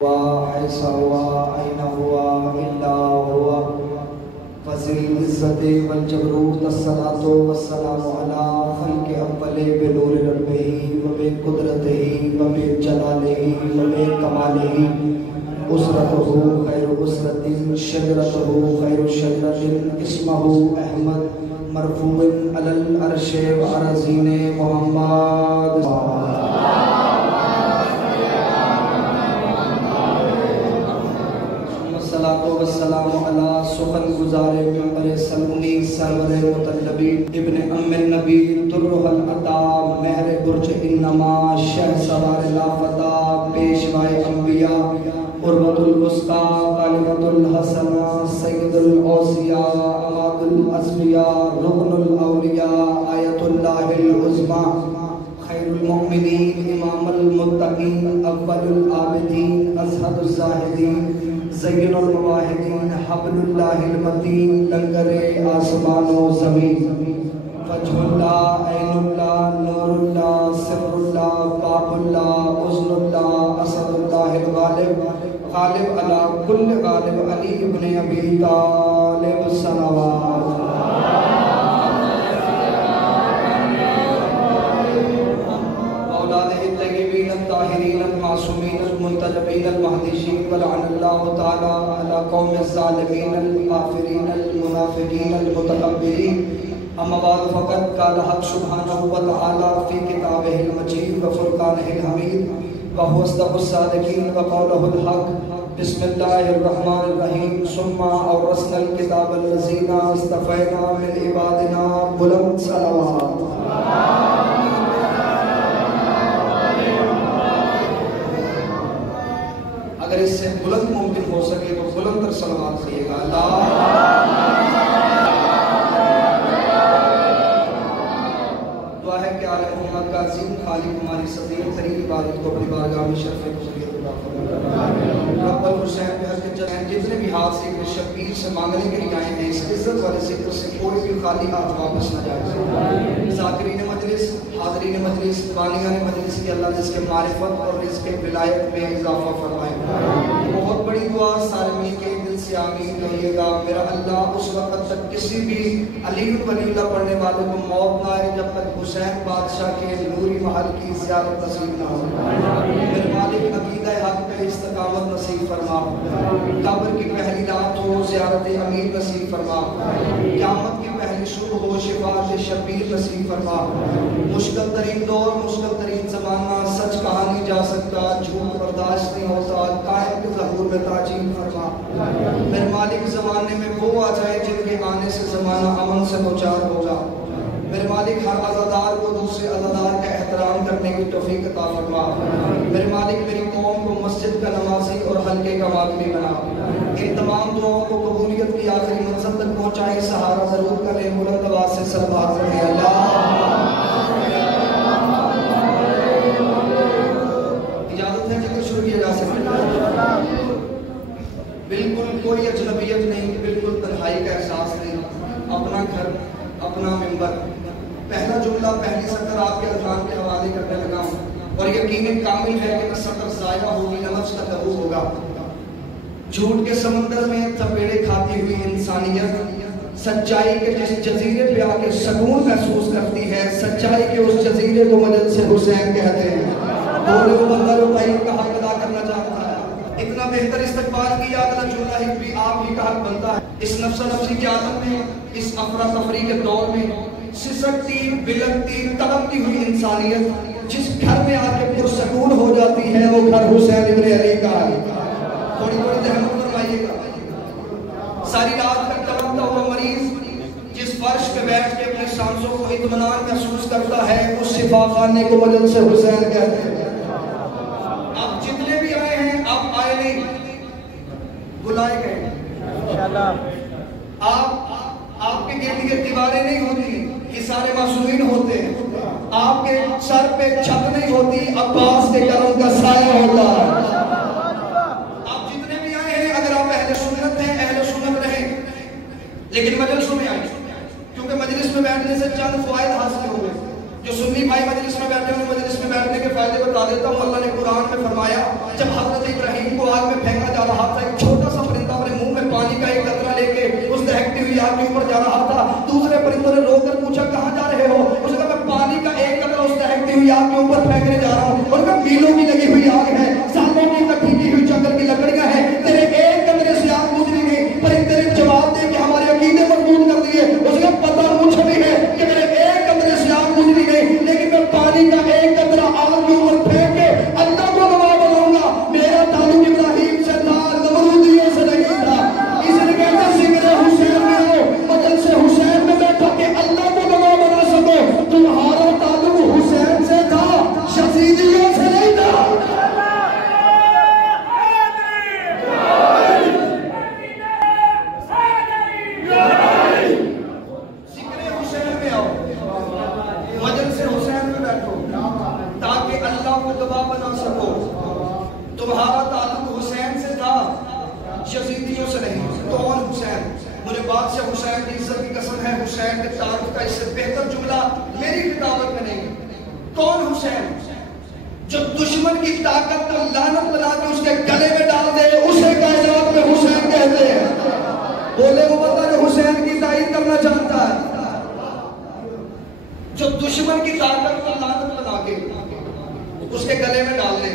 ایسا ہوا این ہوا الا ہوا وزیر العزت والجبروت الصلاۃ والسلام علی خلق اول بنور ربہ وبقدرتہ وبجلالہ وبکمالہ اسرتہ خیر اسرت شجرتہ خیر شجرت اسمہ احمد مرفوع علی العرش وعرضین محمد والسلام علی سخن گزار منبر سلمونی سرور مطلبی ابن ام النبی درہ العطا مہر برج انما شہ سوار لافتہ پیشوائے انبیاء قربت الوسطی غالبت الحسنہ سید الاوصیاء عماد الاسفیاء رکن الاولیاء آیت اللہ العظمی خیر المؤمنین امام المتقین اول العابدین ازہد الزاہدین زین المواحدین حبل اللہ المتین لنگر آسمان و زمین وجہ اللہ عین اللہ نور اللہ سر اللہ باب اللہ اذن اللہ اسد اللہ الغالب غالب علی کل غالب علی ابن ابی طالب الصلوات الطیبین الطاہرین المعصومین المنتجبین المہدیین ولعن اللہ تعالی علی قوم الظالمین الکافرین المنافقین المتکبرین اما بعد فقط قال حق سبحانہ وتعالی فی کتابہ المجید وفرقانہ الحمید وحسدہ الصادقین وقولہ الحق بسم اللہ الرحمن الرحیم ثم اورثنا الکتاب الذین اصطفینا من عبادنا بلند صلوات اگر اس سے بلند ممکن ہو سکے تو بلند تر صلوات کہیے گا اللہ دعا ہے کہ عالم محمد کا عظیم خالق ہماری صدیق ترین عبادت کو اپنی بارگاہ میں شرف قبولیت عطا فرمائے رب الحسین پہ ہر کے جتنے بھی ہاتھ سے شبیر سے مانگنے کے لیے آئے ہیں اس عزت والے ذکر سے کوئی بھی خالی ہاتھ واپس نہ جائے ذاکرین مجلس حاضرین مجلس بانیان مجلس کی اللہ جس کے معرفت اور رزق ولایت میں اضافہ فرمائے بہت بڑی دعا سارے مل کے دل سے آمین کہیے گا میرا اللہ اس وقت تک کسی بھی علی ولی اللہ پڑھنے والے کو موت نہ آئے جب تک حسین بادشاہ کے نوری محل کی زیارت نصیب نہ ہو میرے مالک عقیدہ حق پہ استقامت نصیب فرما قبر کی پہلی رات ہو زیارت امیر نصیب فرما قیامت کی پہلی شروع ہو شفاعت شبیر نصیب فرما مشکل ترین دور مشکل ترین زمانہ سچ کہا نہیں جا سکتا جھوٹ برداشت نہیں ہوتا قائم کے ظہور میں تعجیل فرما میرے مالک زمانے میں وہ آ جائے جن کے آنے سے زمانہ امن سے دوچار ہوگا میرے مالک ہر عزادار کو دوسرے عزادار کا احترام کرنے کی توفیق عطا فرما میرے مالک میری قوم کو مسجد کا نمازی اور حلقے کا واقعی بنا ان تمام دعاؤں کو قبولیت کی آخری منزل تک پہنچائیں سہارا ضرور کریں بلند آواز سے صلوات کریں اللہ اجازت ہے ذکر شروع کیا جا سکتا بالکل کوئی اجنبیت نہیں بالکل تنہائی کا احساس نہیں اپنا گھر اپنا ممبر پہلا جملہ پہلی سطر آپ کے اذان کے حوالے کرنے لگا ہوں اور یقین کامل ہے کہ نہ سطر ضائع ہوگی نہ لفظ کا لغو ہوگا جھوٹ کے سمندر میں تھپیڑے کھاتی ہوئی انسانیت سچائی کے جس جزیرے پہ آ کے سکون محسوس کرتی ہے سچائی کے اس جزیرے کو مدد سے حسین کہتے ہیں بولے وہ بندہ رو بھائی کا حق ادا کرنا چاہتا ہے اتنا بہتر استقبال کیا اگلا جملہ ہی بھی آپ ہی کا حق بنتا ہے اس نفس نفسی کی عادت میں اس افراتفری کے دور میں سسکتی بلکتی تڑپتی ہوئی انسانیت جس گھر میں آ کے پرسکون ہو جاتی ہے وہ گھر حسین ابن علی کا ہے تھوڑی تھوڑی رحمت فرمائیے گا ساری رات تک تڑپتا ہوا مریض جس فرش پہ بیٹھ کے اپنے سانسوں کو اطمینان محسوس کرتا ہے اس شفا خانے کو مجد سے حسین کہتے ہیں اب جتنے بھی آئے ہیں اب آئے نہیں بلائے گئے آپ کے گرد کے دیواریں نہیں ہوتی یہ سارے معصومین ہوتے ہیں آپ کے سر پہ چھت نہیں ہوتی عباس کے کرم کا سایہ ہوتا ہے آپ جتنے بھی آئے ہیں اگر آپ اہل سنت ہیں اہل سنت رہیں لیکن مجلسوں میں آئیں کیونکہ مجلس میں بیٹھنے سے چند فوائد حاصل ہوئے جو سنی بھائی مجلس میں بیٹھے ہیں مجلس میں بیٹھنے کے فائدے بتا دیتا ہوں اللہ نے قرآن میں فرمایا جب حضرت ابراہیم کو جا رہا تھا، ایک چھوٹا سا پرندہ اپنے منہ میں پانی کا ایک قطرہ لے کے اس دہکتی ہوئی آگ کے اوپر جا رہا تھا. دوسرے پرندوں نے رو کر پوچھا کہاں جا رہے ہو؟ اس نے کہا میں پانی کا ایک قطرہ اس دہکتی ہوئی آگ کے اوپر پھینکنے جا رہا ہوں. اور کہا میلوں کی لگی ہوئی آگ ہے، سالوں کی اکٹھی کی ہوئی جنگل کی لکڑیاں ہیں، تیرے ایک قطرے سے آگ گزری نہیں. پرندے نے جواب دے کے ہمارے عقیدے مضبوط کر دیے. اس کا پتہ مجھے بھی ہے کہ میرے ایک قطرے سے آگ گزری نہیں، لیکن میں پانی کا ایک قطرہ آگ کے اوپر پھینک کے اللہ کو گواہ بناؤں گا. میرا تعلق ابراہیم سے تھا، نمرودیوں سے نہیں تھا. اس لیے کہتے ہیں ذکر حسین میں آؤ، مجلس حسین میں بیٹھا کہ اللہ کو گواہ بنا سکو. تمہارا تعلق حسین سے تھا، یزیدیوں سے نہیں تھا. تمہارا تعلق حسین سے تھا، یزیدیوں سے نہیں. کون حسین؟ مجھے بادشاہ حسین کی عزت کی قسم ہے، حسین کے تعارف کا اس سے بہتر جملہ میری کتابت میں نہیں. کون حسین؟ جو دشمن کی طاقت کو لعنت بنا کے اس کے گلے میں ڈال دے، اسے کائنات میں حسین کہتے ہیں. بولے وہ بتا جو حسین کی تائید کرنا چاہتا ہے، جو دشمن کی طاقت کو لعنت بنا کے اس کے گلے میں ڈال دے،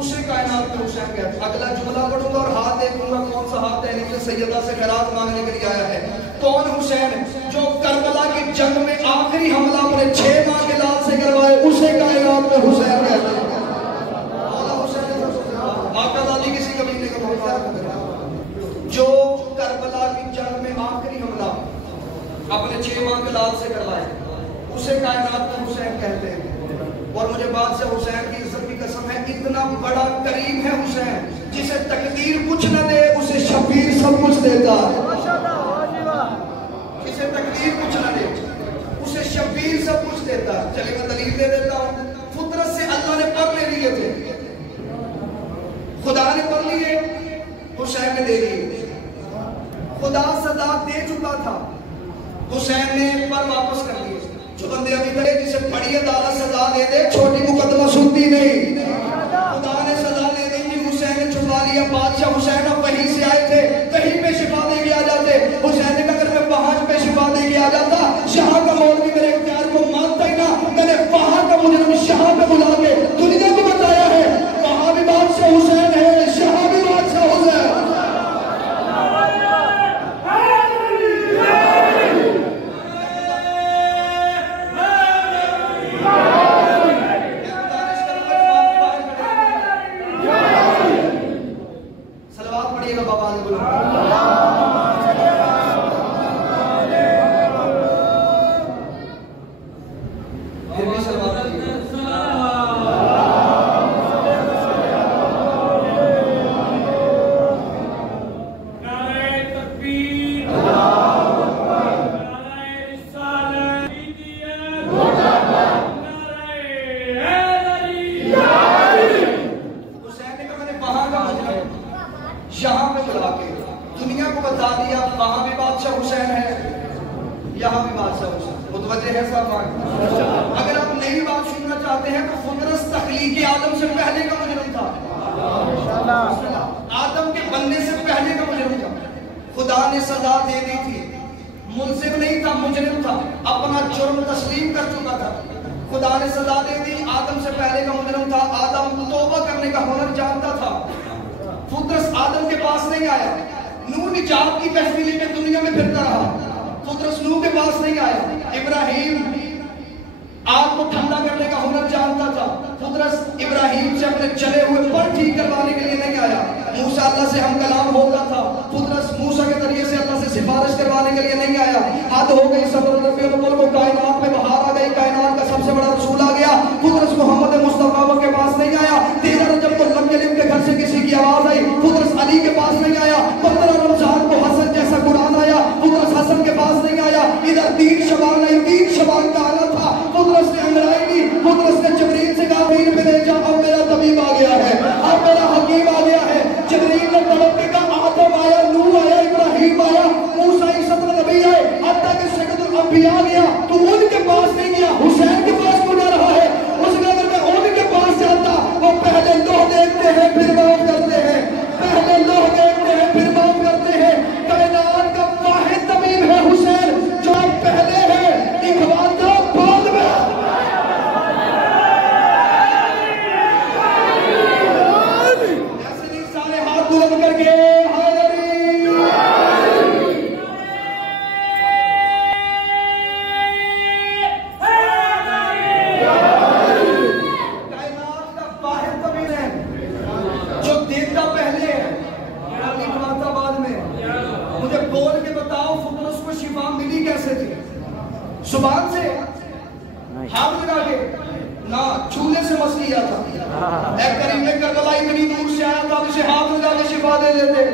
اسے کائنات میں حسین کہتے ہیں. اگلا جملہ پڑھوں گا اور ہاتھ دیکھوں گا کون سا ہاتھ تحریک سے سیدہ سے خیرات مانگنے کے لیے آیا ہے. کون حسین؟ جو کربلا کی جنگ میں آخری حملہ اپنے 6 ماہ کے لال سے کروائے، اسے کائنات میں حسین کہتے ہیں. آقا دادی کسی قبیلے کا بہت، جو کربلا کی جنگ میں آخری حملہ اپنے 6 ماہ کے لال سے کروائے، اسے کائنات میں حسین کہتے ہیں. اور مجھے بادشاہ حسین کی عزت کی قسم ہے، اتنا بڑا کریم ہے حسین، جسے تقدیر کچھ نہ دے اسے شبیر سب کچھ دیتا ہے. جسے تقدیر کچھ نہ دے اسے شبیر سب کچھ دیتا ہے. چلے میں دلیل دے دیتا ہوں. فطرت سے اللہ نے پر لے لیے تھے، خدا نے پر لیے، حسین نے دے لیے. خدا سزا دے چکا تھا، حسین نے پر واپس کر لیے. جو بندے ابھی کرے جسے بڑی عدالت سزا دے دے، چھوٹی مقدمہ سنتی نہیں. خدا نے سزا دے دی کہ حسین نے چھپا لیا. بادشاہ حسین اب وہیں سے آئے تھے، کہیں پہ شفا دے کے آ جاتے. حسین نے کہا اگر میں وہاں پہ شفا دے کے آ جاتا، شاہ کا مولوی میرے اختیار کو مانتا ہی نہ. میں نے وہاں کا مجرم شاہ پہ بلا کے دنیا کو بتایا ہے وہاں بھی بادشاہ حسین ہے، شاہ بھی بادشاہ حسین. اگر آپ نئی بات سننا چاہتے ہیں تو فطرت تخلیق آدم سے پہلے کا مجرم تھا، آدم کے بننے سے پہلے کا مجرم تھا. خدا نے سزا دے دی تھی، ملزم نہیں تھا، مجرم تھا، اپنا جرم تسلیم کر چکا تھا. خدا نے سزا دے دی، آدم سے پہلے کا مجرم تھا. آدم توبہ کرنے کا ہنر جانتا تھا. فطرت آدم کے پاس نہیں آیا. نوح نجات کی کشتی لے کے دنیا میں پھرتا رہا، فطرت نوح کے پاس نہیں آیا. ابراہیم آگ کو ٹھنڈا کرنے کا ہنر جانتا تھا، فطرت ابراہیم سے اپنے چلے ہوئے پر ٹھیک کروانے کے لیے نہیں آیا. موسیٰ اللہ سے ہم کلام ہوتا تھا، فطرت موسیٰ کے ذریعے سے اللہ سے سفارش کروانے کے لیے نہیں آیا. حد ہو گئی صبر ربی الاول کو، کائنات میں بہار آ گئی، کائنات کا سب سے بڑا رسول آ گیا. فطرت محمد مصطفیٰ کے پاس نہیں آیا. 13 رجب کو لم یلد کے گھر سے کسی کی آواز آئی، فطرت علی کے پاس نہیں آیا. 15 رمضان کو حسن جیسا قرآن آیا، فطرت حسن کے پاس نہیں آیا. ادھر 3 شبان آئی، 3 شبان کا آنا تھا، فطرت نے انگڑائی دی. فطرت نے جبریل سے کہا پیر پہ لے جا، اب میرا طبیب آ گیا ہے، اب میرا حکیم آ گیا ہے. جبریل نے تڑپ کے کہا آدم آیا، نوح آیا، ابراہیم آیا، موسیٰ عیسیٰ نبی آئے، حتیٰ کہ سید الانبیاء گیا، تو ان کے پاس نہیں گیا، حسین کے پاس کیوں جا رہا ہے؟ اس نے اگر میں ان کے پاس جاتا، وہ پہلے لوح دیکھتے ہیں پھر بات کرتے ہیں، پہلے شفا ملی کیسے تھی؟ زبان سے؟ ہاتھ لگا کے؟ نہ، چولہے سے مس لیا تھا۔ اے کریم کربلا اتنی دور سے آیا تھا، اسے ہاتھ لگا کے شفا دے دیتے۔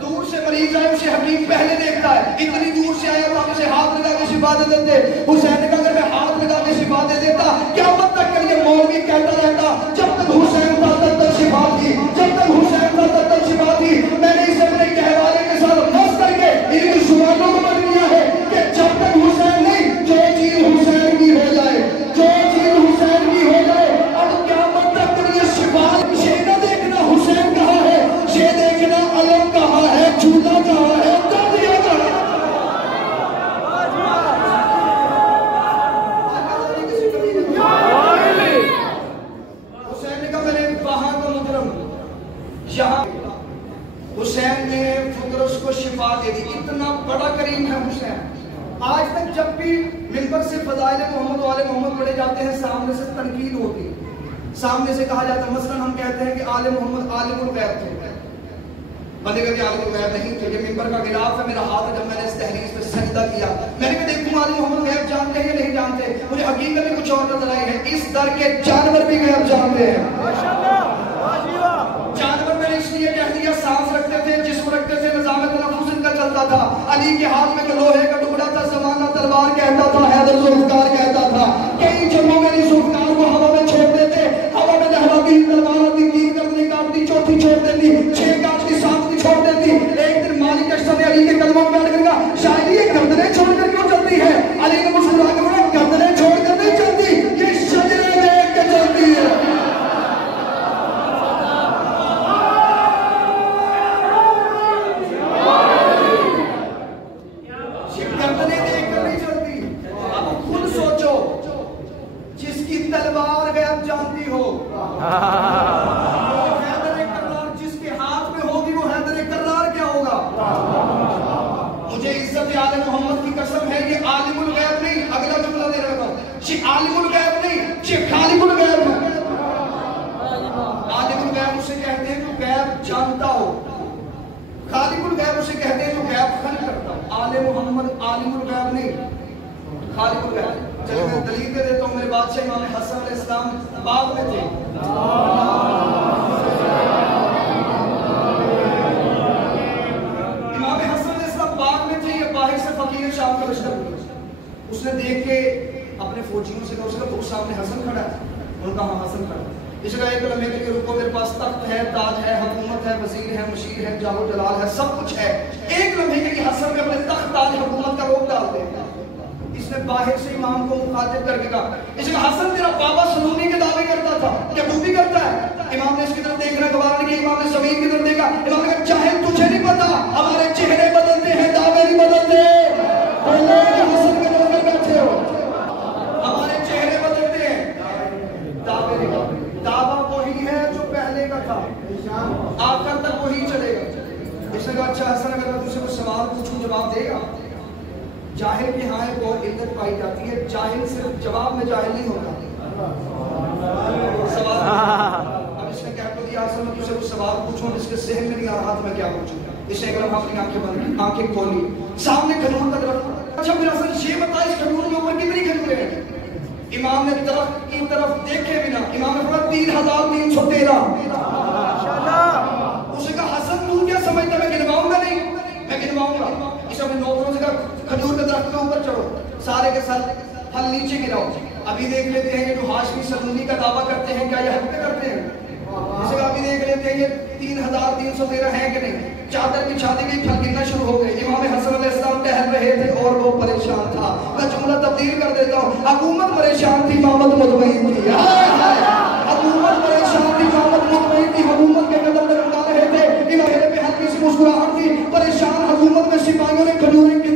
دور سے مریض آئے اسے حکیم پہلے دیکھتا ہے، اتنی دور سے آیا تھا، اسے ہاتھ لگا کے شفا دے دیتے۔ حسین نے کہا اگر میں ہاتھ لگا کے شفا دے دیتا، قیامت تک کے لیے مولوی کہتا رہتا جب تک حسین تھا تب تک شفا تھی، جب تک حسین تھا تب تک شفا تھی۔ میں نے اسے اپنے کہوارے کے ساتھ مس کر کے ان کی زبانوں کو بن دیا ہے کہ جب تک حسین نہیں، جو چیز حسین کی ہو جائے، جو چیز حسین کی ہو جائے۔ اب قیامت تک کے لیے شفا یہ نہ دیکھنا حسین کہاں ہے، یہ دیکھنا علم کہاں ہے، چولہا کہاں ہے، تابعہ کہاں ہے۔ حسین نے کہا میرے وہاں کا مجرم یہاں، حسین نے فطرس کو شفا دے دی۔ اتنا بڑا کریم ہے حسین۔ آج تک جب بھی ممبر سے فضائل محمد و آل محمد پڑھے جاتے ہیں، سامنے سے تنقید ہوتی ہے، سامنے سے کہا جاتا ہے، مثلا ہم کہتے ہیں کہ آل محمد عالم الغیب تھے، بندے کہتے ہیں عالم الغیب نہیں تھے، یہ ممبر کا غلاف ہے، میرا ہاتھ ہے، جب میں نے اس تحریر پہ سجدہ کیا میں نے کہا دیکھوں عالم محمد غیب جانتے ہیں یا نہیں جانتے، مجھے حقیقت میں کچھ اور نظر آئی ہے، اس در کے جانور بھی غیب جانتے ہیں۔ جانور میں نے اس لیے کہہ دیا، سانس رکھتے تھے، جسم رکھتے تھے، نظام تنفس ان کا چلتا تھا۔ علی کے ہاتھ میں لوہے کا ٹکڑا تھا، زمانہ تلوار کہتا تھا، حیدر ذوالفقار کہتا تھا۔ کئی جنگوں میں ذوالفقار کو ہوا میں چھوڑتے تھے، ہوا میں لہراتی تلوار آتی، تین گردنیں کاٹتی، چوتھی چھوڑ دیتی، چھ کاٹتی، ساتویں چھوڑ دیتی۔ ایک دن مالک اشرف نے علی کے قدموں میں بیٹھ کر کہا شاید یہ گردنیں چھوڑ کر کیوں چلتی ہے؟ علی نے مسکرا کے بولا گردنیں چھوڑ کر نہیں چلتی، یہ شجرے دیکھ کے چلتی ہے۔ تلوار غیب جانتی ہو، حیدر کرار جس کے ہاتھ میں ہوگی وہ حیدر کرار کیا ہوگا؟ مجھے عزت آل محمد کی قسم ہے یہ عالم الغیب نہیں، اگلا جملہ دے رہا ہوں، یہ عالم الغیب نہیں، یہ خالق الغیب ہے۔ عالم الغیب اسے کہتے ہیں جو غیب جانتا ہو، خالق الغیب اسے کہتے ہیں جو غیب خلق کرتا ہو۔ آل محمد عالم الغیب نہیں، خالق الغیب۔ چلے میں دلیل دے دیتا ہوں، میرے بادشاہ امام حسن علیہ السلام باغ میں تھے، امام حسن علیہ السلام باغ میں تھے، یہ باہر سے فقیر شام کا رشتہ ہوئی، اس نے دیکھ کے اپنے فوجیوں سے کہا، اس کا سامنے حسن کھڑا ہے، انہوں نے کہا ہاں حسن کھڑا ہے، اس کا ایک لمحے کے لیے رکو، میرے پاس تخت ہے، تاج ہے، حکومت ہے، وزیر ہے، مشیر ہے، جاہ و جلال ہے، سب کچھ ہے، ایک لمحے کے لیے حسن میں اپنے تخت تاج حکومت کا روپ ڈالتے ہیں۔ اس نے باہر سے امام کو مخاطب کر کے کہا، اس نے حسن تیرا بابا سلونی کے دعوے کرتا تھا، کیا تو بھی کرتا ہے؟ امام نے اس کی طرف دیکھنا گوارا نہیں کیا، امام نے زمین کی طرف دیکھا، امام نے کہا چاہے تجھے نہیں پتا، ہمارے چہرے بدلتے ہیں، دعوے نہیں بدلتے۔ حسن کے دعوے بیٹھے ہو، ہمارے چہرے بدلتے ہیں، دعوے نہیں بدلتے۔ دعویٰ وہی ہے جو پہلے کا تھا، آخر تک وہی چلے گا۔ اس نے کہا اچھا حسن اگر میں تجھ سے کچھ سوال پوچھوں جواب دے گا؟ جاہل کے ہاں ایک اور عزت پائی جاتی ہے، جاہل صرف جواب میں جاہل نہیں ہوتا۔ سوال اب اس نے کہا تو دیا اصل میں تجھ سے کچھ سوال پوچھوں جس کے ذہن میں نہیں آ رہا تھا میں کیا پوچھوں۔ اس نے ایک لمحہ اپنی آنکھیں بند کی، آنکھیں کھولی، سامنے کھجور کا درخت، اچھا میرا اصل یہ بتا اس کھجور کے اوپر کتنی کھجوریں ہیں؟ امام نے درخت کی طرف دیکھے بنا، امام نے کہا 3313۔ اسے کہا حسن تو کیا سمجھتا میں گنواؤں گا؟ نہیں میں گنواؤں گا۔ اس اپنے نوکروں سے کہا کھجور کے درخت کے اوپر چڑھو، سارے کے ساتھ پھل نیچے گراؤ، ابھی دیکھ لیتے ہیں کہ جو ہاشمی سلونی کا دعویٰ کرتے ہیں کیا یہ حق پہ کرتے ہیں؟ اسے کہا ابھی دیکھ لیتے ہیں یہ 3313 ہیں کہ نہیں۔ چادر بچھا دی گئی، پھل گرنا شروع ہو گئے، امام حسن علیہ السلام ٹہل رہے تھے اور وہ پریشان تھا۔ میں جملہ تبدیل کر دیتا ہوں، حکومت پریشان تھی، امامت مطمئن تھی۔ حکومت پریشان تھی، امامت مطمئن تھی، حکومت کے قدم پر اٹھا رہے تھے، چہرے پہ ہلکی سی مسکراہٹ تھی۔ پریشان حکومت میں سپاہیوں نے کھجوریں گنتے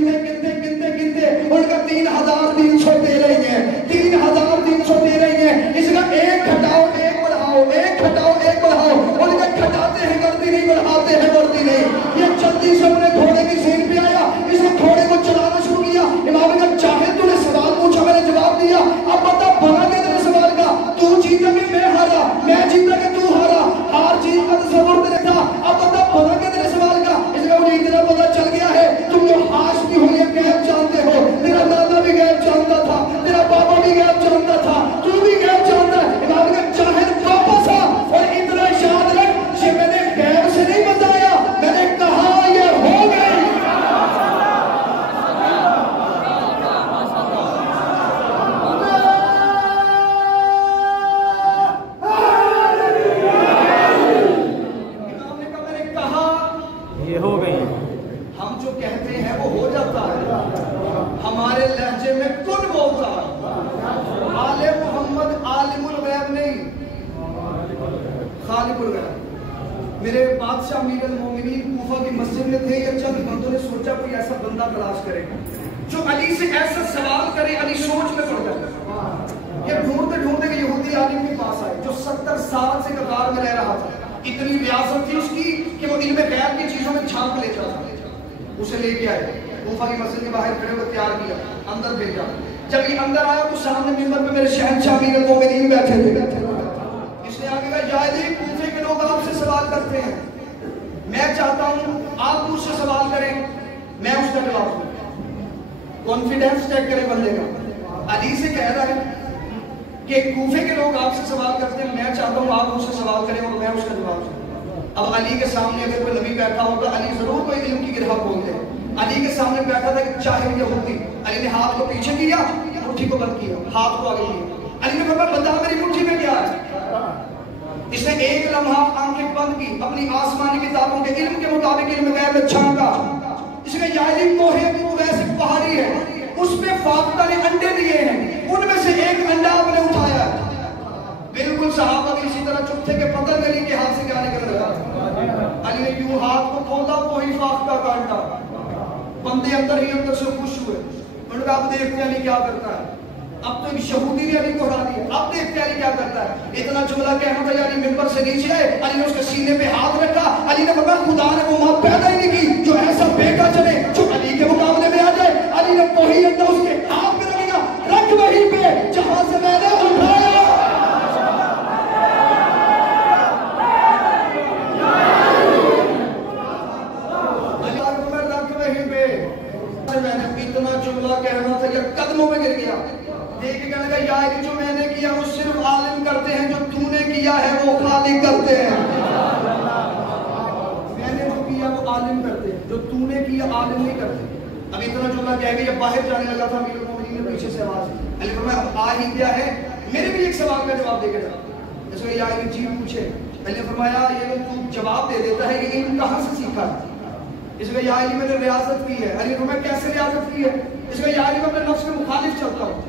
ان کا 3313 ہی ہیں، 3313 ہی ہیں۔ اس کا ایک گھٹاؤ ایک بڑھاؤ، ایک گھٹاؤ ایک بڑھاؤ، ان کا گھٹاتے ہیں گڑتی نہیں، بڑھاتے ہیں بڑھتی نہیں۔ یہ جلدی سے اپنے گھوڑے کی سین پہ آیا، اس نے گھوڑے کو چلانا شروع کیا۔ امام نے کہا چاہے تو نے سوال پوچھا، میں نے جواب دیا، اب بتا بنا کے تیرے سوال کا، تو جیتا کہ یہ ہو گئی. ہم جو کہتے ہیں وہ ہو جاتا ہے. ہمارے لہجے میں کن بولتا ہے. آل محمد عالم الغیب نہیں، خالق الغیب. میرے بادشاہ امیر المومنین کوفہ کی مسجد میں تھے. یا چند بندوں نے سوچا کوئی ایسا بندہ تلاش کرے جو علی سے ایسا سوال کرے. علی سوچ میں پڑ جائے. یہ ڈھونڈتے ڈھونڈتے کہ یہودی عالم کے پاس آئے جو 70 سال سے قطار میں رہ رہا تھا. اتنی ریاست تھی اس کی کہ وہ علم غیب کی چیزوں میں جھانک لیتا تھا. اسے لے کے آئے کوفہ کی مسجد کے باہر کھڑے ہوئے تیار کیا، اندر بھیجا. جب یہ اندر آیا تو سامنے منبر پہ میرے شہنشاہ امیر المومنین بیٹھے تھے. اس نے آگے کہا یا علی کوفے کے لوگ آپ سے سوال کرتے ہیں، میں چاہتا ہوں آپ مجھ سے سوال کریں، میں اس کا جواب دوں. کانفیڈنس چیک کرے بندے کا. علی سے کہہ رہا ہے کہ کوفے کے لوگ آپ سے سوال کرتے ہیں، میں چاہتا ہوں آپ مجھ سے سوال کریں اور میں اس کا جواب دوں. اب علی کے سامنے اگر کوئی نبی بیٹھا ہوگا علی ضرور کوئی علم کی گرہ بولتے ہیں. علی کے سامنے بیٹھا تھا کہ چاہے یہودی. علی نے ہاتھ کو پیچھے کیا، مٹھی کو بند کیا، ہاتھ کو آگے کیا. علی نے کہا بتا میری مٹھی میں کیا ہے. اس نے ایک لمحہ آنکھیں بند کی، اپنی آسمانی کتابوں کے علم کے مطابق علم غیب میں جھانکا. اس نے یا علی کوہ ویسے پہاڑی ہے، اس پہ فاختہ نے انڈے دیے ہیں، ان میں سے ایک انڈا آپ نے اٹھایا ہے. بالکل صحابہ بھی اسی طرح چپ تھے کہ پتہ نہیں کہ ہاتھ سے کیا نکل رہا. علی نے یوں ہاتھ کو کھولا، وہی فاختہ کاٹا. بندے اندر ہی اندر سے خوش ہوئے. انہوں نے کہا اب دیکھتے علی کیا کرتا ہے. اب تو یہودی نے علی کو ہرا دیا، اب دیکھتے علی کیا کرتا ہے. اتنا جملہ کہنا تھا علی ممبر سے نیچے آئے. علی نے اس کے سینے پہ ہاتھ رکھا. علی نے کہا خدا نے وہ ماں پیدا ہی نہیں کی جو ایسا بیٹا چلے جو علی کے مقابلے میں آ جائے. علی نے وہی انڈا اس کے ہاتھ میں رکھے گا، رکھ وہیں پہ جہاں سے میں نے اٹھایا. میں نے اتنا جملہ کہنا تھا یا قدموں میں گر گیا. دیکھ کے کہنے لگا یا علی جو میں نے کیا وہ صرف عالم کرتے ہیں، جو تو نے کیا ہے وہ خالق کرتے ہیں. میں نے جو کیا وہ عالم کرتے ہیں، جو تو نے کیا عالم نہیں کرتے. اب اتنا جملہ کہہ کے جب باہر جانے لگا تھا امیر المومنین نے پیچھے سے آواز دی. علی فرمایا اب آ ہی گیا ہے، میرے بھی ایک سوال کا جواب دے کے جا. اس کو یا علی جی پوچھے. علی نے فرمایا یہ تو جواب دے دیتا ہے، یہ علم کہاں سے سیکھا ہے. اس میں یا علی میں نے ریاضت کی ہے. علی فرمایا کیسے ریاضت کی ہے. اس میں یا علی میں اپنے نفس کے مخالف چلتا ہوں.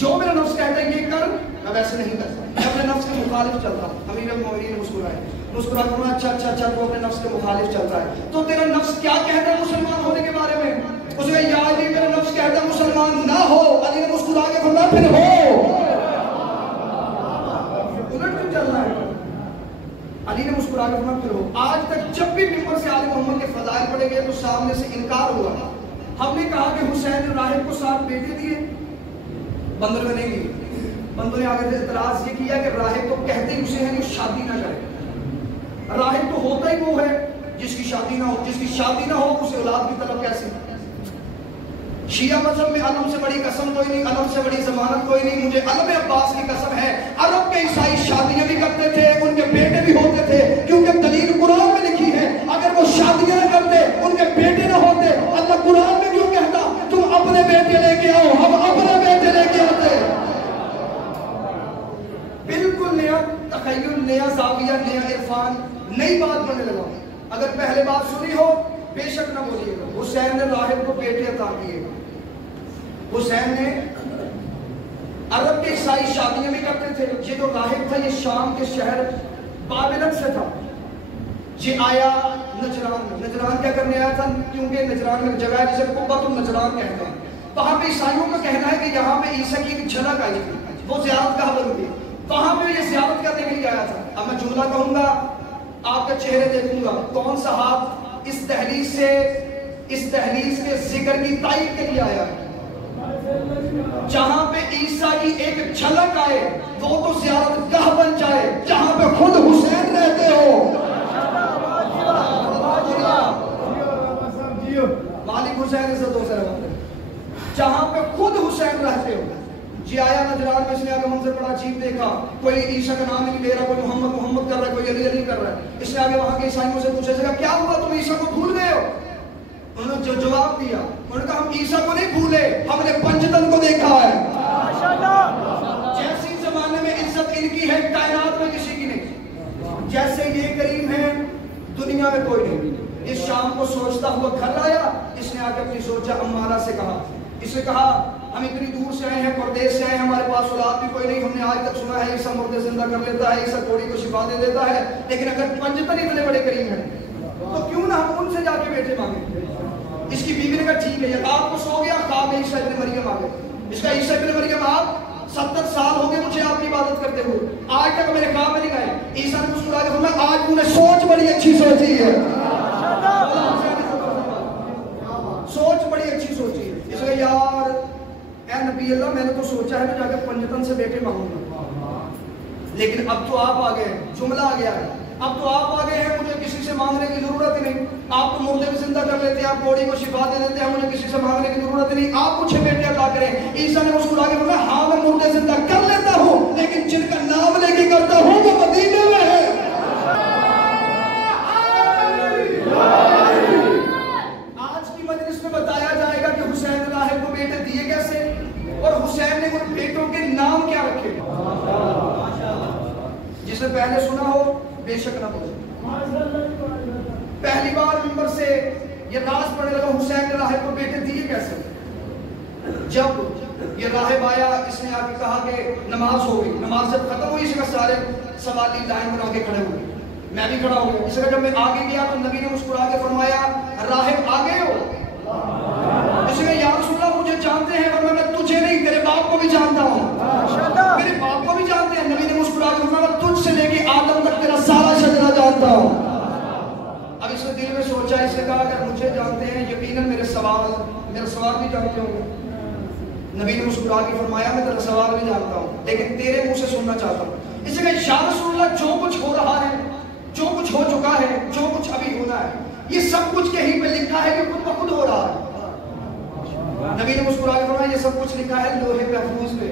جو میرا نفس کہتا ہے یہ کر، میں ویسے نہیں کرتا، میں اپنے نفس کے مخالف چلتا ہوں. امیر المومنین مسکرائے. مسکرا کر اچھا اچھا اچھا تو اپنے نفس کے مخالف چلتا ہے تو تیرا نفس کیا کہتا ہے مسلمان ہونے کے بارے میں. اس میں یا علی میرا نفس کہتا ہے مسلمان نہ ہو. علی نے مسکرا کے فرمایا پھر ہو. الٹ کیوں چلنا ہے. علی نے مسکرا کے فرمایا پھر ہو. آج تک جب بھی ممبر سے آل محمد کے فضائل پڑھے گئے تو سامنے سے انکار ہوا. ہم نے کہا کہ حسین راہب کو 7 بیٹے دیے، بندوں نے نہیں دیے. بندوں نے آگے سے اعتراض یہ کیا کہ راہب تو کہتے ہی اسے ہیں کہ شادی نہ کرے. راہب تو ہوتا ہی وہ ہے جس کی شادی نہ ہو. جس کی شادی نہ ہو اسے اولاد کی طلب کیسے. شیعہ مذہب میں علم سے بڑی قسم کوئی نہیں، علم سے بڑی ضمانت کوئی نہیں. مجھے علم عباس کی قسم ہے. عرب کے عیسائی شادیاں بھی کرتے تھے، ان کے بیٹے بھی ہوتے تھے، کیونکہ دلیل قرآن میں لکھی ہے. اگر وہ شادیاں نہ کرتے، ان کے بیٹے نہ ہوتے، اللہ قرآن میں کیوں کہتا تم اپنے بیٹے لے کے آؤ. ہم اپنے بیٹے لے کے آتے. بالکل نیا تخیل، نیا زاویہ، نیا عرفان، نئی بات بننے لگا. اگر پہلے بات سنی ہو بے شک نہ بولیے گا. حسین نے راہب کو بیٹے عطا کیے. حسین نے عرب کے عیسائی شادیاں بھی کرتے تھے. یہ جو راہب تھا یہ شام کے شہر بابلن سے تھا. یہ آیا نجران میں. نجران کیا کرنے آیا تھا؟ کیونکہ نجران میں جگہ ہے جسے قبۃ النجران کہتے ہیں. وہاں پہ عیسائیوں کا کہنا ہے کہ یہاں پہ عیسیٰ کی ایک جھلک آئی تھی، وہ زیارت گاہ بن گئی. وہاں پہ یہ زیارت کرنے کے لیے آیا تھا. اب میں جملہ کہوں گا، آپ کا چہرے دیکھوں گا، کون سا ہاتھ اس دہلیز سے، اس دہلیز کے ذکر کی تائید کے لیے آیا ہے. جہاں پہ عیسیٰ کی ایک جھلک آئے وہ تو زیارت گاہ بن جائے جہاں پہ خود حسین رہتے ہو. مالک حسین عزت ہو سر، جہاں پہ خود حسین رہتے ہو. جی آیا نجران میں. اس نے آگے منظر بڑا عجیب دیکھا. کوئی عیسیٰ کا نام نہیں لے رہا، کوئی محمد محمد کر رہا ہے، کوئی علی علی کر رہا ہے. اس نے آگے وہاں کے عیسائیوں سے پوچھا کیا ہوا، تم عیسیٰ کو بھول گئے ہو. انہوں نے جو جواب دیا، انہوں نے کہا ہم عیسیٰ کو نہیں بھولے، ہم نے پنجتن کو دیکھا ہے. جیسی زمانے میں عزت ان کی ہے کائنات میں کسی کی نہیں. جیسے یہ کریم ہے دنیا میں کوئی نہیں. شام کو سوچتا ہوا گھر آیا، اس نے آ کے اپنی سوچا عمارہ سے کہا، اس نے کہا ہم اتنی دور سے آئے ہیں، پردیس سے آئے ہیں، ہمارے پاس اولاد بھی کوئی نہیں، ہم نے آج تک سنا ہے عیسیٰ مردے زندہ کر لیتا ہے، عیسیٰ کوڑی کو شفا دے دیتا ہے، لیکن اگر پنجتن اتنے بڑے کریم ہیں تو کیوں نہ ہم ان سے جا کے بیٹے مانگیں۔ اس کی بیوی نے کہا ٹھیک ہے، آپ کو سو گیا خواب میں عیسیٰ ابن مریم آ گئے۔ اس کا عیسیٰ ابن مریم آپ 70 سال ہو گئے مجھے آپ کی عبادت کرتے ہوئے، آج تک میرے خواب میں نہیں گئے۔ عیسیٰ نے مسکرا کے فرمایا آج تو نے سوچ بڑی اچھی سوچی ہے، سوچ بڑی اچھی سوچی ہے۔ اس نے یار اے نبی اللہ میں نے تو سوچا ہے کہ جا کے پنجتن سے بیٹے مانگوں گا، لیکن اب تو آپ آ گئے، جملہ آ گیا ہے، اب تو آپ آ گئے ہیں، مجھے کسی سے مانگنے کی ضرورت ہی نہیں، آپ تو مردے کو زندہ کر لیتے ہیں، آپ بوڑھی کو شفا دے دیتے ہیں، مجھے کسی سے مانگنے کی ضرورت نہیں، آپ مجھے بیٹے عطا کریں۔ عیسیٰ نے مسکرا کے فرمایا ہاں میں مردے زندہ کر لیتا ہوں، لیکن جن کا نام لے کے کرتا ہوں وہ مدینے میں ہے۔ آج کی مجلس میں بتایا جائے گا کہ حسین راہب کو بیٹے دیے کیسے اور حسین نے ان بیٹوں کے نام کیا رکھے۔ جس نے پہلے سنا ہو بے شک نہ بولے۔ پہلی بار منبر سے یہ راز پڑھنے لگا حسین راہب کو بیٹے دیے کیسے۔ جب یہ راہب آیا اس نے آ کے کہا کہ نماز ہو گئی، نماز جب ختم ہوئی اس کا سارے سوالی لائن بنا کے کھڑے ہوئے، میں بھی کھڑا ہو گیا۔ اس کا جب میں آگے گیا تو نبی نے مسکرا کے فرمایا راہب آگے ہو؟ اس نے یا رسول اللہ مجھے جانتے ہیں ورنہ میں تجھے نہیں تیرے باپ کو بھی جانتا ہوں، میرے باپ کو بھی جانتے ہیں۔ نبی نے مسکرا کے فرمایا تجھ سے لے کے آدم تک تیرا سارا شجرہ جانتا ہوں۔ اب اس نے دل میں سوچا، اس نے کہا اگر مجھے جانتے ہیں یقیناً میرا سوال بھی جانتے ہوں گے۔ نبی نے مسکرا کے فرمایا میں تیرا سوال بھی جانتا ہوں لیکن تیرے منہ سے سننا چاہتا ہوں۔ اس نے کہا یا رسول اللہ جو کچھ ہو رہا ہے، جو کچھ ہو چکا ہے، جو کچھ ابھی ہونا ہے، یہ سب کچھ کہیں پہ لکھا ہے کہ خود بخود ہو رہا ہے۔ نبی نے مسکرا کے فرمایا یہ سب کچھ لکھا ہے لوہے محفوظ پہ۔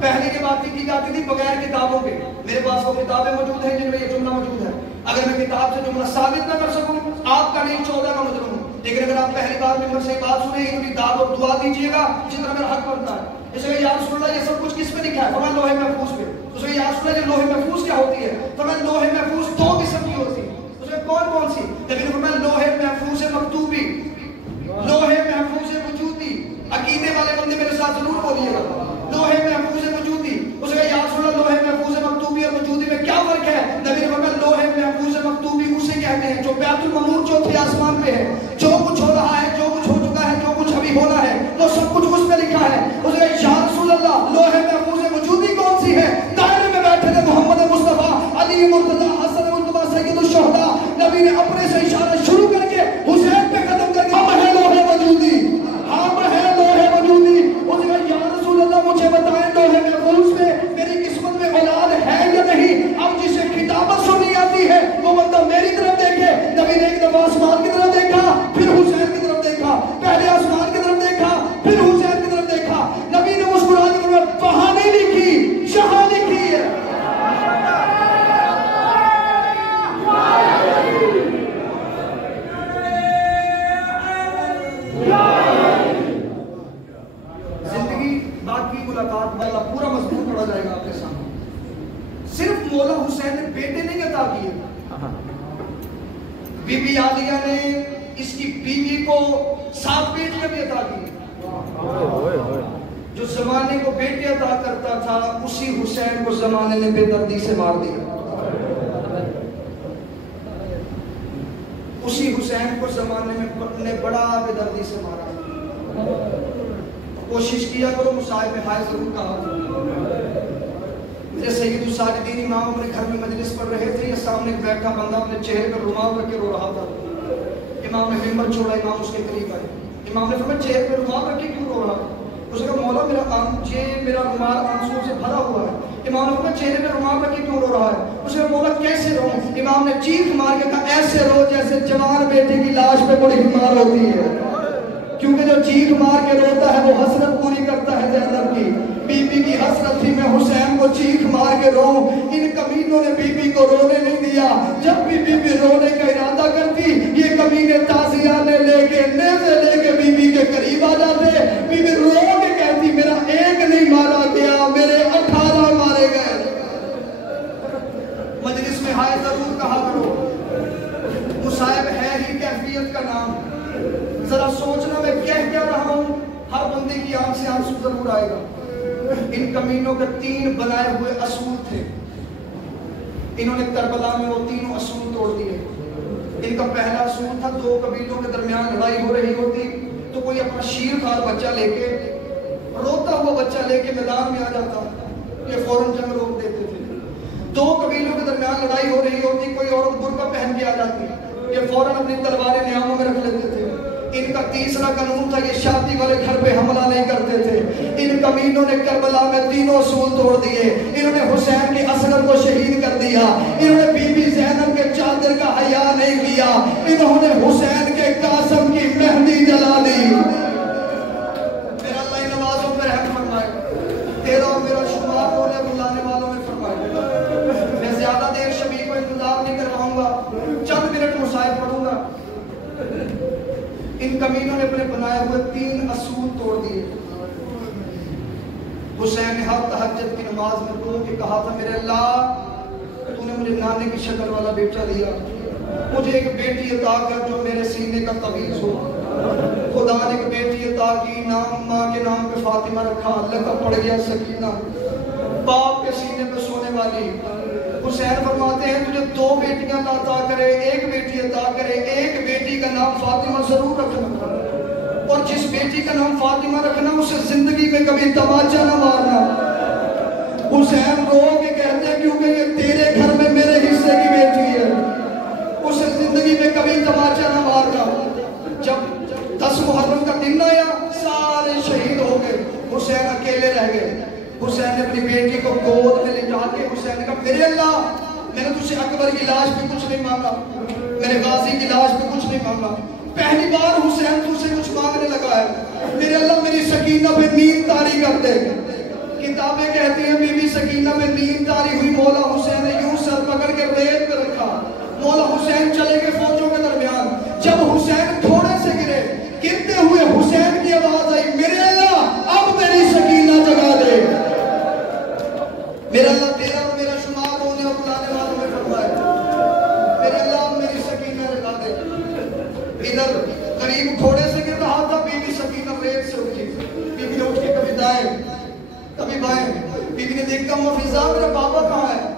پہلے کی باتیں کی جاتی تھی بغیر کتابوں کے، میرے پاس وہ کتابیں موجود ہیں جن میں یہ جملہ موجود ہے، اگر میں کتاب سے جملہ ثابت نہ کر سکوں آپ کا نہیں 14 کا مجرم ہوں، لیکن اگر آپ پہلی بار ممبر سے بات سنیں گے تو داد اور دعا دیجیے گا جتنا میرا حق بنتا ہے۔ اس لیے یا رسول اللہ یہ سب کچھ کس پہ لکھا ہے؟ فرمایا لوہے محفوظ پہ۔ اس لیے یا رسول اللہ یہ لوہے محفوظ کیا ہوتی ہے؟ فرمایا لوہے محفوظ 2 قسم کی ہوتی ہے۔ اس میں کون سی؟ نبی نے فرمایا لوہے محفوظ مکتوبی، لوہے محفوظ وجودی۔ عقیدے والے بندے میرے ساتھ ضرور بولیے گا لوہے محفوظ وجودی۔ اس نے کہا یا رسول اللہ لوہے محفوظ مکتوبی اور وجودی میں کیا فرق ہے؟ نبی نے فرمایا لوہے محفوظ مکتوبی اسے کہتے ہیں جو بیت المعمور چوتھے آسمان پہ ہے، جو کچھ ہو رہا ہے، جو کچھ ہو چکا ہے، جو کچھ ابھی ہونا ہے وہ سب کچھ اس میں لکھا ہے۔ اس نے کہا یا رسول اللہ لوہے محفوظ وجودی کون سی ہے؟ دائرے میں بیٹھے تھے محمد مصطفیٰ، علی مرتضیٰ، حسن مصطفیٰ، سید الشہداء۔ نبی نے اپنے سے اشارہ شروع کر کے حسین پہ ختم کر کے ہم ہیں لوہے وجودی، ہم ہیں لوہے وجودی۔ اس نے کہا یا رسول اللہ مجھے بتائیں لوہے محفوظ میں میری قسمت میں اولاد ہے یا نہیں؟ اب جسے کتابت سنی آتی ہے وہ بندہ میری طرف دیکھے۔ نبی نے ایک دفعہ آسمان کی طرف دیکھا پھر حسین کی طرف دیکھا، پہلے آسمان کی طرف دیکھا پھر حسین کی طرف دیکھا۔ نبی نے مسکرا کے فرمایا وہاں نہیں لکھی یہاں لکھی ہے۔ زندگی باقی ملاقات والا پورا مضمون پڑھا جائے گا آپ کے سامنے۔ صرف مولا حسین نے بیٹے نہیں عطا کیے، بی بی عالیہ نے اس کی بیوی کو 7 بیٹیاں بھی عطا کی۔ جو زمانے کو بیٹے عطا کرتا تھا اسی حسین کو زمانے نے بے دردی سے مار دیا، اسی حسین کو زمانے میں بڑا بے دردی سے مارا۔ کوشش کیا کرو مصائب میں ہائے ضرور کہا کرو۔ میرے سید الساجدین امام اپنے گھر میں مجلس پڑھ رہے تھے، یہ سامنے بیٹھا بندہ اپنے چہرے پر رومال رکھ کے رو رہا تھا۔ امام نے ممبر چھوڑا، امام اس کے قریب آئے، امام نے فرمایا چہرے پر رومال رکھ کے کیوں رو رہا؟ اس نے کہا مولا میرا رومال آنسوؤں سے بھرا ہوا ہے۔ امام نے فرمایا چہرے پر رومال رکھ کے کیوں رو رہا ہے؟ اس نے کہا مولا کیسے رو؟ امام نے چیخ مار کے کہا ایسے رو جیسے جوان بیٹے کی لاش پہ بڑی مار ہوتی ہے، کیونکہ جو چیخ مار کے روتا ہے وہ حسرت پوری کرتا ہے زینب کی۔ بی بی کی حسرت تھی میں حسین کو چیخ مار کے رو، ان کمینوں نے بی بی کو رونے نہیں دیا۔ جب بھی بی بی رونے کا ارادہ کرتی یہ کمینے تازیانے لے کے نیزے لے کے بی بی کے قریب آ جاتے، بی بی رو کے کہتی میرا ایک نہیں مارا گیا میرے 18 مارے گئے۔ مجلس میں ہائے ضرور کہا کرو، مصائب ہے ہی کیفیت ضرور آئے گا. ان کمینوں کے 3 بنائے ہوئے اصول تھے. انہوں نے کربلا میں وہ تینوں اصول توڑ دیے. ان کا پہلا اصول تھا 2 قبیلوں کے درمیان لڑائی ہو رہی ہوتی تو کوئی اپنا شیر خوار بچہ لے کے, روتا ہوا بچہ لے کے میدان میں آ جاتا, یہ فوراً جنگ روک دیتے تھے. 2 قبیلوں کے درمیان لڑائی ہو رہی ہوتی, کوئی عورت برقع پہن کے آ جاتی, یہ فوراً اپنی تلواریں نیاموں میں رکھ لیتے تھے. ان کا تیسرا قانون تھا یہ شادی والے گھر پہ حملہ نہیں کرتے تھے. ان کمینوں نے کربلا میں تینوں اصول توڑ دیے. انہوں نے حسین کے اصغر کو شہید کر دیا. انہوں نے بی بی زینب کے چادر کا حیا نہیں کیا. انہوں نے حسین کے قاسم کی مہندی جلا دی. میرا اللہ ان نوازوں پر رحم فرمائے, تیرا اور میرا شمار ہونے بلانے والوں میں فرمائے. میں زیادہ دیر شبی کو انتظار نہیں کرواؤں گا, چند منٹ مصائب پڑھوں گا. ان کمینوں نے اپنے بنائے ہوئے 3 اصول توڑ دیے. حسین نے ہر تہجد کی نماز میں رو کے کہا تھا, میرے اللہ تو نے مجھے نانے کی شکل والا بیٹا دیا, مجھے ایک بیٹی عطا کر جو میرے سینے کا قبیض ہو. خدا نے ایک بیٹی عطا کی, نام ماں کے نام پہ فاطمہ رکھا, لقب پڑ گیا سکینہ, باپ کے سینے پہ سونے والی. حسین فرماتے ہیں تجھے 2 بیٹیاں عطا کرے, ایک بیٹی عطا کرے, ایک بیٹی کا نام فاطمہ ضرور رکھنا, اور جس بیٹی کا نام فاطمہ رکھنا اسے زندگی میں کبھی تماچا نہ مارنا. حسین رو کے کہتے ہیں کیونکہ یہ تیرے گھر میں میرے حصے کی بیٹی ہے, اسے زندگی میں کبھی تماچا نہ مارنا. جب 10 محرم کا دن آیا سارے شہید ہو گئے, حسین اکیلے رہ گئے. حسین نے اپنی بیٹی کو گود میں لٹا کے حسین نے کہا, میرے اللہ میں نے تجھ سے اکبر کی لاش پہ کچھ نہیں مانگا, میرے غازی کی لاش پہ کچھ نہیں مانگا, پہلی بار حسین تجھ سے کچھ مانگنے لگا ہے. میرے اللہ میری سکینہ پہ نیند طاری کر دے. کتابیں کہتی ہیں بی بی سکینہ پہ نیند طاری ہوئی, مولا حسین نے یوں سر پکڑ کے ریت پہ رکھا. مولا حسین چلے گئے فوجوں کے درمیان. جب حسین تھوڑے سے گرے, گرتے ہوئے حسین کی آواز آئی, میرے اللہ اب میری سکینہ جگا دے. میرا اللہ تیرا اور میرا شمار ہونے اور بلانے والوں میں فرمائے, میرے اللہ میری سکینہ جگا دے. ادھر قریب گھوڑے سے گر رہا تھا, بی بی سکینہ ریت سے اٹھی. بی بی نے اٹھ کے کبھی دائیں کبھی بائیں. بی بی نے دیکھا مفیزہ میرا بابا کہاں ہے.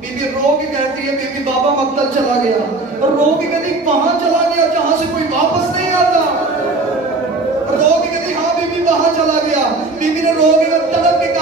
بی بی رو کے کہتی ہے, بی بی بابا مقتل چلا گیا. اور رو کے کہتی وہاں چلا گیا جہاں سے کوئی واپس نہیں آتا. رو کے کہتی ہاں بی بی وہاں چلا گیا. بی بی نے رو کے تڑپ کے